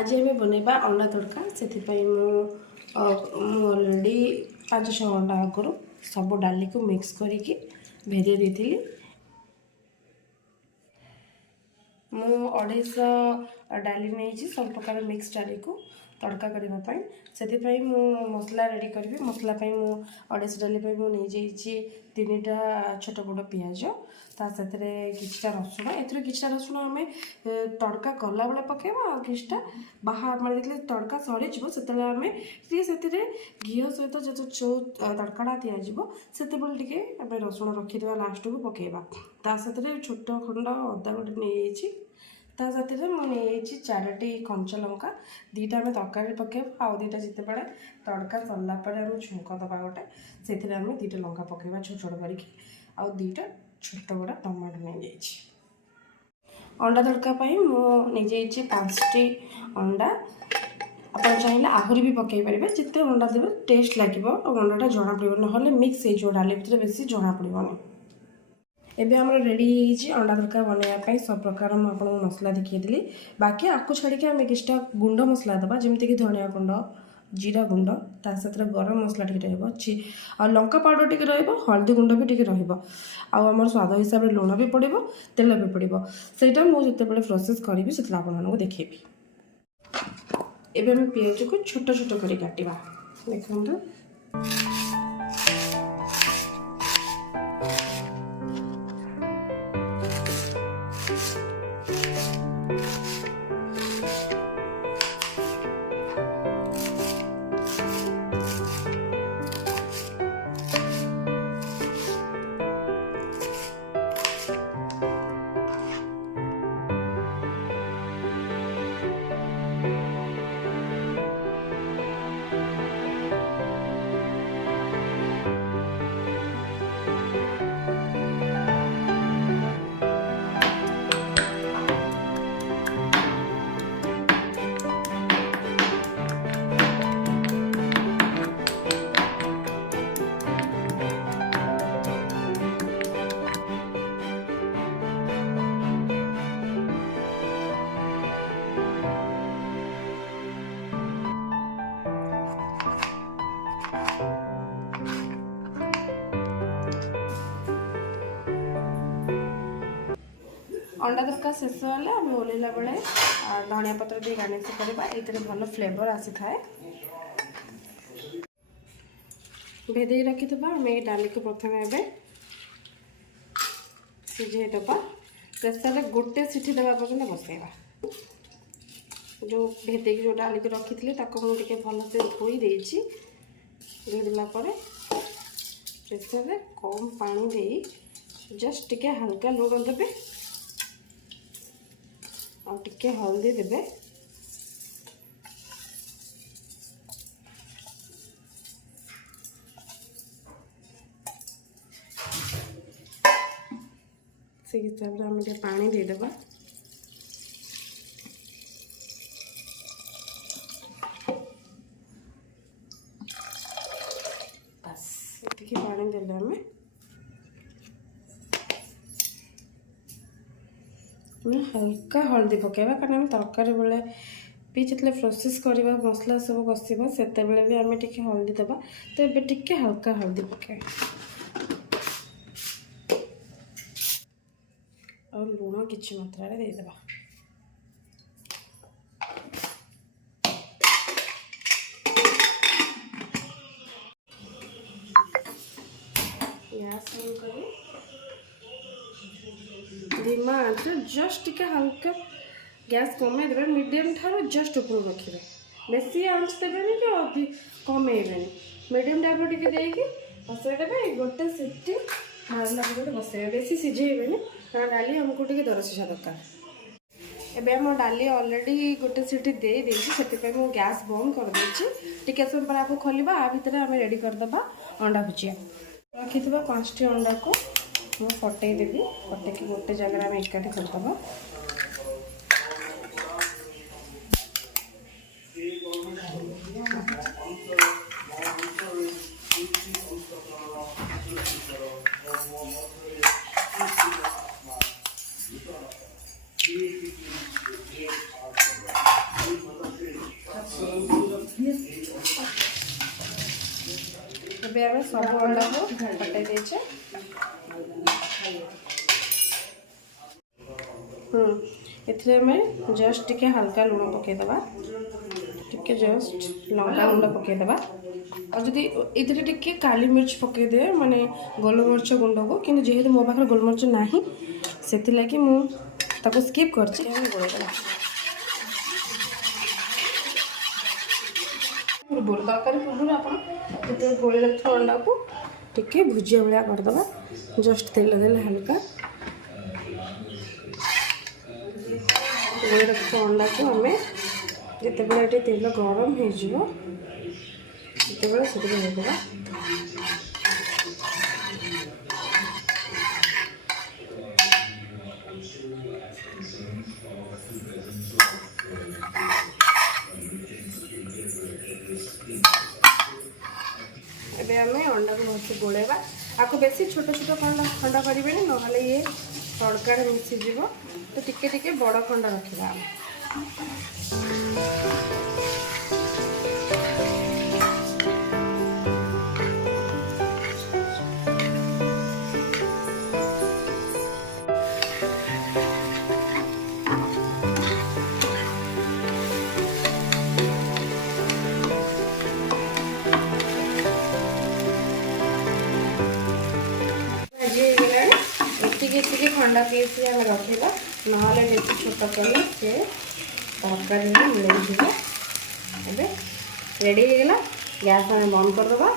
आज आम बनवा अंडा तड़का से ऑलरेडी 5-6 घंटा आगु सब डाली को मिक्स करके भेजे देती। मु 250 डाली नहीं सब प्रकार मिक्स डाली को तड़का करने से मु मसला रेडी करी। मसला मु 250 डाली मुझे 3टा छोट बड़ पिज ता किछटा रसुण ए किछटा रसुण आम तड़का कला बेले पकेबा किछटा बाहर मार देखले तड़का सरी से आम से घी सहित जो तड़काटा दिज्व से रसुण रखीदे लास्ट को पकेबा ता छोट खंड अदा गोटे नहीं ता साथी मुझे 4टी कंचा लंका 2टा आम तरकारी पकेबा आउ 2टा जिते बड़े तड़का सरला आम छुंक दबा गोटे से 2टा लंका पकेबा छोट छोट करके आउ 2टा छोट बड़ा टमाटो नहीं जाइए। अंडा तड़का मुझे 5टी अंडा आप चाहिए आहरी भी पकई पारे जिते अंडा देवे टेस्ट लगे अंडाटा जना पड़ो ना मिक्स हो डाली भर बेसी जना पड़ोनी। एबे हमर रेडी है अंडा तड़का बनवाई सब प्रकार मुझे मसला देखी बाकी आपको छाड़ी आम किछटा गुंड मसला दबा जमीक धनिया गुंड जीरा गुंड ता साथ गरम मसला टी लंका पाउडर टी हल्दी गुंड भी टी आमर स्वाद हिसाब से लुण भी पड़ो तेल भी पड़ो सेटा मुझे प्रोसेस करी से आपको देखेबी। एबे हम पियाज को छोट छोट कर काटिबा देखो अंडा तड़का शेष है आम ओल्ला बेले धनिया पत्र दी गार्निश करवा ये भल फ्लेवर आसी थाए। भेदे रखी आम ये डाली को प्रथम एवं सिझेदबा प्रेसर गोटे सीटी देवा पर्यटन बसैबा जो भेदे जो डाली को रखी थी मुझे भल से धोई देछि धोईदेला प्रेसर कम पानी दे जस्ट टिके हल्का लुण देवे और टिके हल्दी देवे से हिसाब से आम पानी देदेबा बस ये पानी देले आम हल्का हल्दी पकेबा कारण तरकारी बेले भी जितने प्रोसेस करवा मसला सब कषा से भी आम टे हल्दी देवा तो ये टिके हल्का हल्दी पकेबा और लुण किछि मात्रा रे देदेबा। गैस ऑन करी धीमा आंच जस्ट टिके हल्का गैस कमे देवे मीडियम ठार जस्ट ऊपर रखिए बेसी आंच देवे कि अधिक कमेबे मीडियम टाइप टिके देकी बसईदेवे गोटे सीटी हारला गोटे बसईबे बेसी सिझेबे कारण डाली हमको टिके दर सिझा दरकार। एबे हम डाली ऑलरेडी गोटे सीटी दे देछि से मु गैस बंद कर देछि टिके समय पर आपको खोलिबा आ भितर हम रेडी कर दबा अंडा भुजिया रखी 5टी अंडा को मुझे फटे देवी फटे की गोटे जगह आम एकाठी करदबा ଏବେ ଆମେ ସବୁ ଅଣ୍ଡାକୁ ଫଟାଇ ଦେଇଛେ। ଏଥିରେ ଆମେ ଜଷ୍ଟ ଟିକେ ହାଲକା ଲୁଣ ପକାଇଦେବା, ଟିକେ ଜଷ୍ଟ ଲଙ୍କା ଗୁଣ୍ଡ ପକାଇଦେବା। ଆଉ ଯଦି ଏଥିରେ ଟିକେ କାଲି ମିର୍ଚ ପକାଇଦେବେ ମାନେ ଗୋଲମରିଚ ଗୁଣ୍ଡକୁ, କିନ୍ତୁ ଯେହେତୁ ମୋ ପାଖରେ ଗୋଲମରିଚ ନାହିଁ ସେଥିଲାଗି ମୁଁ ତାକୁ ସ୍କିପ୍ କରିଛି। ଆମେ ଗୋଳେଇଦେବା। ତରକାରୀ ପୂର୍ବରୁ ଆପଣ ଯେତେବେଳେ ଗୋଳେଇ ରଖିଥିବା ଅଣ୍ଡାକୁ ଟିକେ ଭୁଜିଆ ଭଳିଆ କରିଦେବା, ଜଷ୍ଟ ତେଲ ଦେଲେ ହାଲକା। ଗୋଳେଇ ରଖିଥିବା ଅଣ୍ଡାକୁ ଆମେ ଯେତେବେଳେ ଏଠି ତେଲ ଗରମ ହେଇଯିବ ସେତେବେଳେ ସେଥିରେ ଦେଇଦେବା। ଏବେ ଆମେ ଅଣ୍ଡାକୁ ଭଲସେ ଗୋଳେଇବା। ଆକୁ ବେଶୀ ଛୋଟ ଛୋଟ ଖଣ୍ଡ କରିବେନି, ନହେଲେ ଇଏ ତଡ଼କାରେ ମିଶିଯିବ। ତ ଟିକେ ଟିକେ ବଡ଼ ଖଣ୍ଡ ରଖିବା ଆମେ। ଏତିକି ଖଣ୍ଡା ପିସ୍ ଆମେ ରଖିବା, ନହେଲେ ବେଶୀ ଛୋଟ କଲେ ସେ ତରକାରୀରେ ମିଳେଇଯିବ। ଏବେ ରେଡ଼ି ହେଇଗଲା, ଗ୍ୟାସ୍ ଆମେ ବନ୍ଦ କରିଦେବା।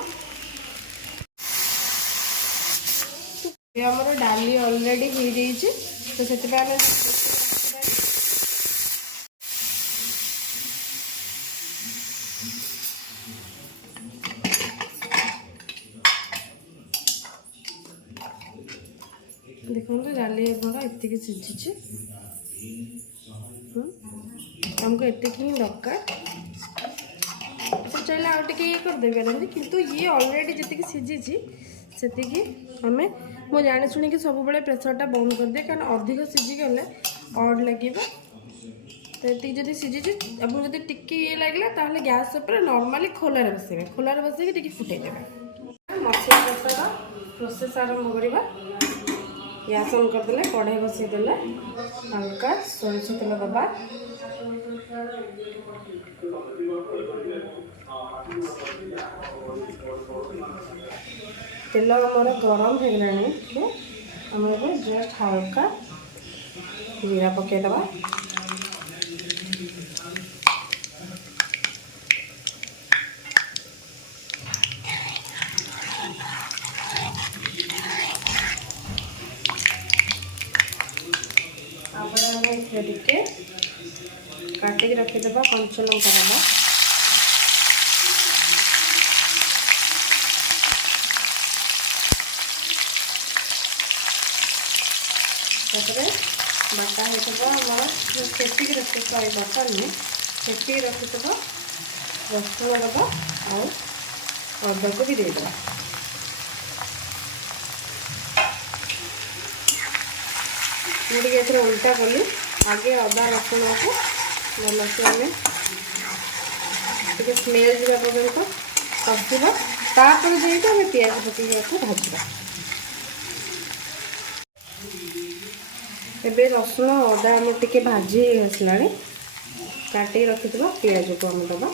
ଆମର ଡାଲି ଅଲରେଡ଼ି ହେଇଯାଇଛି, ତ ସେଥିପାଇଁ ଆମେ ଦେଖନ୍ତୁ ଡାଲି ଆମର ଏତିକି ସିଝିଛି। ଆମକୁ ଏତିକି ହିଁ ଦରକାର। ଚାହିଁଲେ ଆଉ ଟିକେ ଇଏ କରିଦେଇପାରନ୍ତି, କିନ୍ତୁ ଇଏ ଅଲରେଡ଼ି ଯେତିକି ସିଝିଛି ସେତିକି ଆମେ, ମୁଁ ଜାଣି ଶୁଣିକି ସବୁବେଳେ ପ୍ରେସରଟା ବନ୍ଦ କରିଦିଏ, କାରଣ ଅଧିକ ସିଝିଗଲେ ଅଡ୍ ଲାଗିବ। ତ ଏତିକି ଯଦି ସିଝିଛି, ଆପଣ ଯଦି ଟିକେ ଇଏ ଲାଗିଲା ତାହେଲେ ଗ୍ୟାସ୍ ଉପରେ ନର୍ମାଲି ଖୋଲାରେ ବସେଇବେ, ଖୋଲାରେ ବସେଇକି ଟିକେ ଫୁଟେଇଦେବେ। ମସଲା କଷାର ପ୍ରୋସେସ୍ ଆରମ୍ଭ କରିବା। ଗ୍ୟାସ୍ ଅନ୍ କରିଦେଲେ, କଢ଼େଇ ବସେଇଦେଲେ, ହାଲକା ସୋରିଷ ତେଲ ଦେବା। ତେଲ ଆମର ଗରମ ହେଇଗଲାଣି, ଆମେ ଏବେ ଜଷ୍ଟ ହାଲକା ଜିରା ପକାଇଦେବା। ତାପରେ ଆମେ ଏଥିରେ ଟିକେ କାଟିକି ରଖିଦେବା କଞ୍ଚା ଲଙ୍କା ଦେବା। ତାପରେ ବାଟା ହେଇଥିବ ଆମର ଛେଚିକି ରଖିଥିବା, ଏଇ ବାଟା ନୁହେଁ, ଛେଚିକି ରଖିଥିବ ରସୁଣ ଦେବା ଆଉ ଅଦାକୁ ବି ଦେଇଦେବା। ମୁଁ ଟିକେ ଏଥିରେ ଉଲ୍ଟା କଲି, ଆଗେ ଅଦା ରସୁଣକୁ ଭଲସେ ଆମେ ଟିକେ ସ୍ମେଲ୍ ଯିବା ପର୍ଯ୍ୟନ୍ତ କଷିବା, ତାପରେ ଯାଇକି ଆମେ ପିଆଜ ପକେଇକି ଭାଜିବା। ଏବେ ରସୁଣ ଅଦା ଆମର ଟିକେ ଭାଜି ଆସିଲାଣି, କାଟିକି ରଖିଥିବା ପିଆଜକୁ ଆମେ ଦେବା।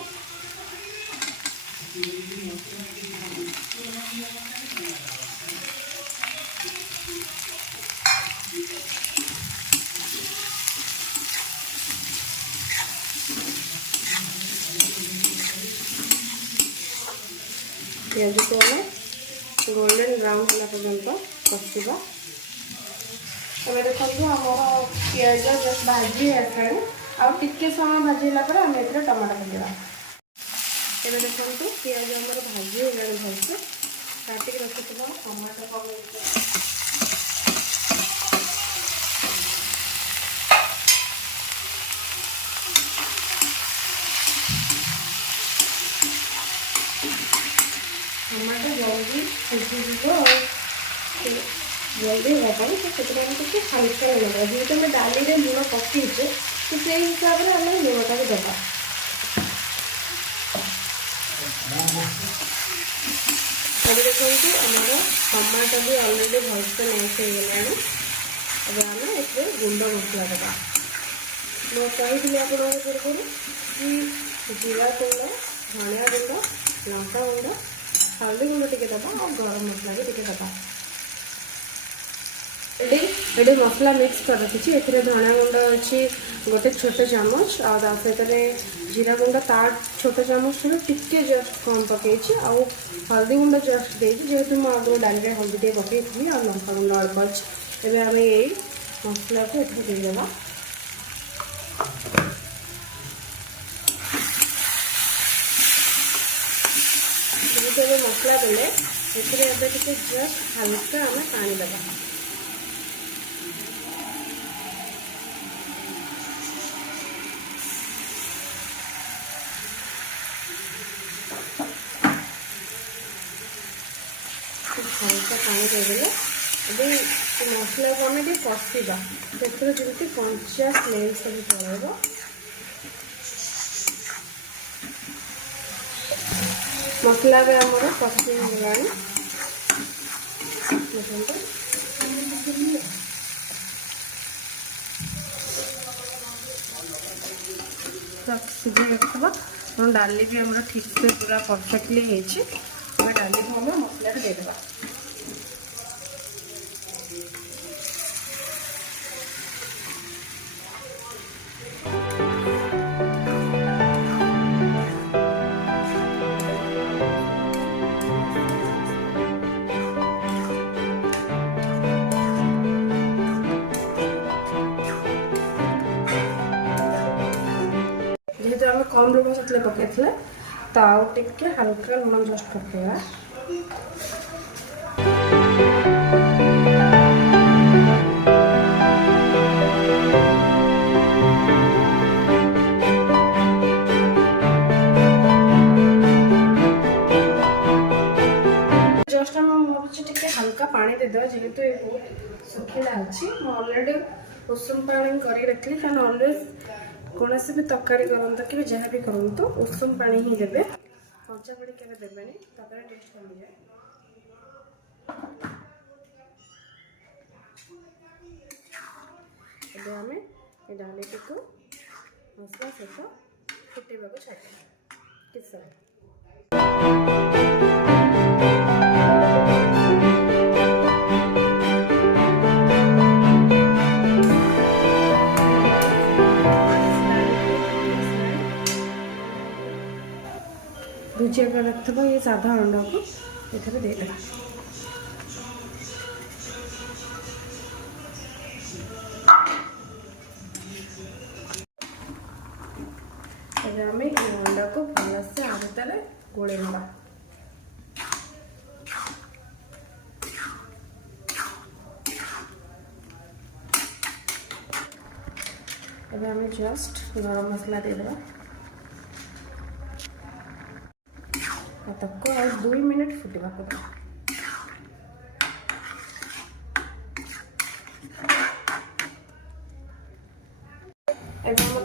ପିଆଜକୁ ଆମେ ଗୋଲ୍ଡେନ୍ ବ୍ରାଉନ୍ ହେଲା ପର୍ଯ୍ୟନ୍ତ କଷିବା। ଏବେ ଦେଖନ୍ତୁ ଆମର ପିଆଜ ଜଷ୍ଟ ଭାଜି ଆସିଲାଣି, ଆଉ ଟିକେ ସମୟ ଭାଜି ହେଲା ପରେ ଆମେ ଏଥିରେ ଟମାଟୋ ପକାଇବା। ଏବେ ଦେଖନ୍ତୁ ପିଆଜ ଆମର ଭାଜି ହେଇଗଲାଣି ଭଲସେ, କାଟିକି ରଖିଥିବା ଟମାଟୋ ପକାଇବା। टमाटो जल्दी सीझीज जल्दी होगा तो से ଟିକେ ହାଲକା ଲୁଣ, ଯେହେତୁ ଆମେ ଡାଲିରେ ଲୁଣ ପକେଇଛେ ତ ସେଇ ହିସାବରେ ଆମେ ଲୁଣଟାକୁ ଦେବା। अभी देखो आमर टमाटो भी अलरेडी भलसे मैश हो गलानी। अब आम ए गुंड मसला देवा। मैं कही आपको पूर्व कि जीरा गुंड, धनिया गुंड, लंका गुंड, हल्दी गुंड टी दबा और गरम मसला भी टी दबा। ये मसला मिक्स कर रखी। ए धनिया गुंड अच्छी गोटे छोट चामच आ सहित जीरा गुंड तार छोट चामच टिके जस्ट कम पकई हल्दी गुंड जस्ट दे जेहतु मुझे आगे डाल हल्दी टे पकई थी आ लंका गुंड अल्प अच्छे। एवं आम यही मसला को ये देदेबा। मसला देले ये जस्ट हल्का आम पानी देवा। हल्का पानी देदेले अभी मसला को आम कषा से जमी कंचा स्मेल सब पड़ेब। मसला भी आमर कषि होगा सीधे रखा डाली भी आम ठीक से पूरा परफेक्टली होगा। डाली को हम मसला देदेबा। जेहेतु आम कम लुण से पकई तो आउ टे हल्का लुण जस्ट पकेगा। जस्ट आम भावी टे हल्का पानी देदेव जेहेतु ये बहुत सुखिला अच्छी। अलरेडी उषुम पानी कर रखी क्या अलवेज कौन भी तरकारी करता कि जहाँ भी करूँ उषुम पानी ही देवे। कंचा पानी केवे देवेनि तरकारी टेस्ट कमी जाए। अब आम डाली को मसला सहित फुटेबा छाड़ी किस समय भुजिया कर रखा ये साधा अंडा को ये दे देना। आम अंडा को भलसे आगे गोड़ेबा। अब आम जस्ट गरम मसला देदेबा। तक 2 मिनट फुटवा को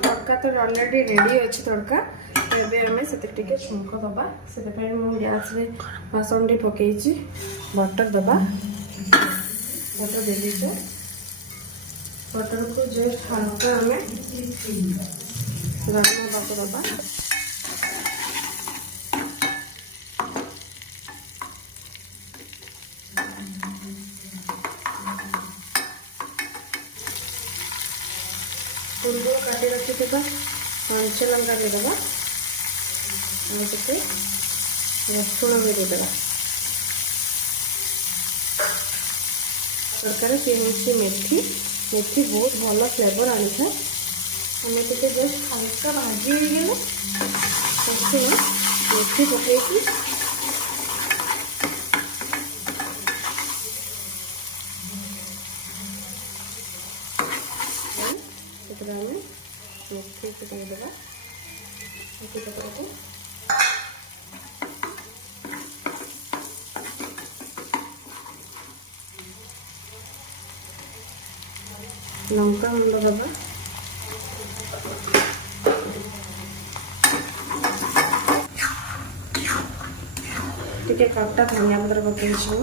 तड़का तो ऑलरेडी रेडी अच्छी तड़का। तो आम से छुंक दबा से गैस रे बासन टी पकई बटर दबा। बटर दे दीजिए। बटर को जस्ट हल्का आम गरम हवा को दबा। पूर्व काटी रखी कंचा लंका देदेबा। रसुण भी देदेबा। तरकारी तीन मेथी मेथी बहुत भल फ्लेवर आनी था। आम टे जस्ट हल्का भाजी हो गले मेथी पकई मेथी देदेबा। लंका गुंड दबा। टिके कटा धनिया पत्र पकईछु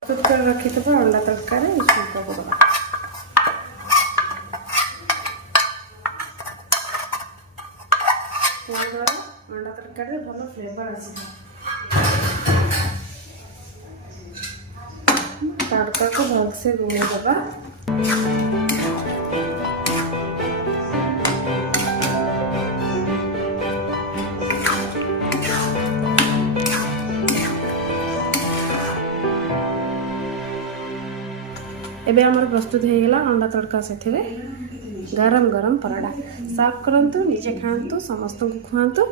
प्रस्तुत कर रखी अंडा तड़कारे छुंक पकड़ा अंडा तड़कारे भल फ्लेवर आस तड़का को भलसे गुणी दबा एबे हमर प्रस्तुत हो गला अंडा तड़का से गरम गरम पराठा सर्व करंतु निजे खांतु समस्त को खुआंतु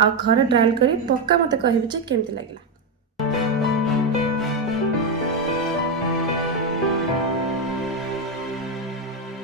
आ घरे ट्रायल करी पक्का मते कहबे जे केमती लागिला।